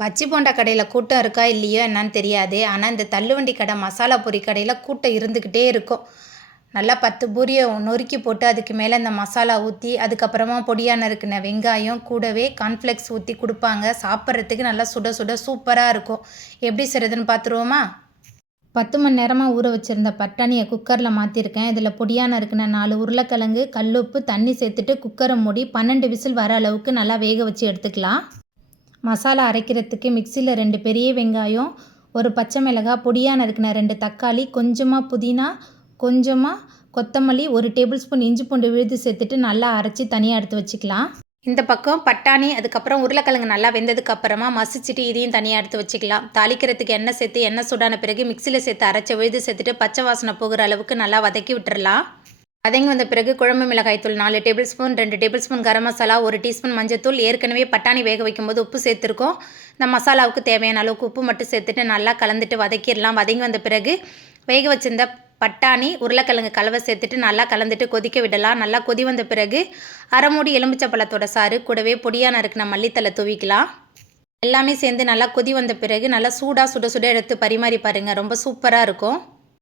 பஜ்ஜி போண்டா கடையில் கூட்டம் இருக்கா இல்லையோ என்னன்னு தெரியாது. ஆனால் இந்த தள்ளுவண்டி கடை மசாலா பூரி கடையில் கூட்டம் இருந்துக்கிட்டே இருக்கும். நல்லா 10 பூரியை நொறுக்கி போட்டு அதுக்கு மேலே இந்த மசாலா ஊற்றி அதுக்கப்புறமா பொடியாக நறுக்கின வெங்காயம் கூடவே கார்ன்ஃப்ளெக்ஸ் ஊற்றி கொடுப்பாங்க. சாப்பிட்றதுக்கு நல்லா சுட சுட சூப்பராக இருக்கும். எப்படி செய்கிறதுன்னு பார்த்துருவோமா? 10 மணி நேரமாக ஊற வச்சுருந்த பட்டாணியை குக்கரில் மாற்றிருக்கேன். இதில் பொடியாக நறுக்கின 4 உருளைக்கிழங்கு, கல்லுப்பு, தண்ணி சேர்த்துட்டு குக்கரை மூடி 12 விசில் வர அளவுக்கு நல்லா வேக வச்சு எடுத்துக்கலாம். மசாலா அரைக்கிறதுக்கு மிக்சியில் 2 பெரிய வெங்காயம், ஒரு பச்சை மிளகாய், பொடியாக நறுக்கின 2 தக்காளி, கொஞ்சமாக புதினா, கொஞ்சமாக கொத்தமல்லி, 1 டேபிள் ஸ்பூன் இஞ்சி பூண்டு விழுது சேர்த்துட்டு நல்லா அரைச்சி தனியாக எடுத்து வச்சுக்கலாம். இந்த பக்கம் பட்டாணி அதுக்கப்புறம் உருளைக்கிழங்கு நல்லா வெந்ததுக்கு அப்புறமா மசிச்சுட்டு இதையும் தனியாக எடுத்து வச்சுக்கலாம். தாளிக்கிறதுக்கு எண்ணெய் சேர்த்து எண்ணெய் சூடான பிறகு மிக்சியில் சேர்த்து அரைச்ச விழுது சேர்த்துட்டு பச்சை வாசனை போகிற அளவுக்கு நல்லா வதக்கி விட்டுறலாம். வதங்கி வந்த பிறகு குழம்பு மிளகாய்த்தூள் 4 table spoon, 2 table spoon garam masala, 1 teaspoon மஞ்சத்தூள், ஏற்கனவே பட்டாணி வேக வைக்கும்போது உப்பு சேர்த்துருக்கோம். இந்த மசாலாவுக்கு தேவையான அளவுக்கு உப்பு மட்டும் சேர்த்துட்டு நல்லா கலந்துட்டு வதக்கிடலாம். வதங்கி வந்த பிறகு வேக வச்சிருந்த பட்டாணி உருளைக்கிழங்கு கலவை சேர்த்துட்டு நல்லா கலந்துட்டு கொதிக்க விடலாம். நல்லா கொதி வந்த பிறகு அரை மூடி எலுமிச்சை பழத்தோட சாறு கூடவே பொடியாக நறுக்கின மல்லித்தலை தூவிக்கலாம். எல்லாமே சேர்ந்து நல்லா கொதி வந்த பிறகு நல்லா சூடாக சுட சுட எடுத்து பரிமாறி பாருங்கள். ரொம்ப சூப்பராக இருக்கும்.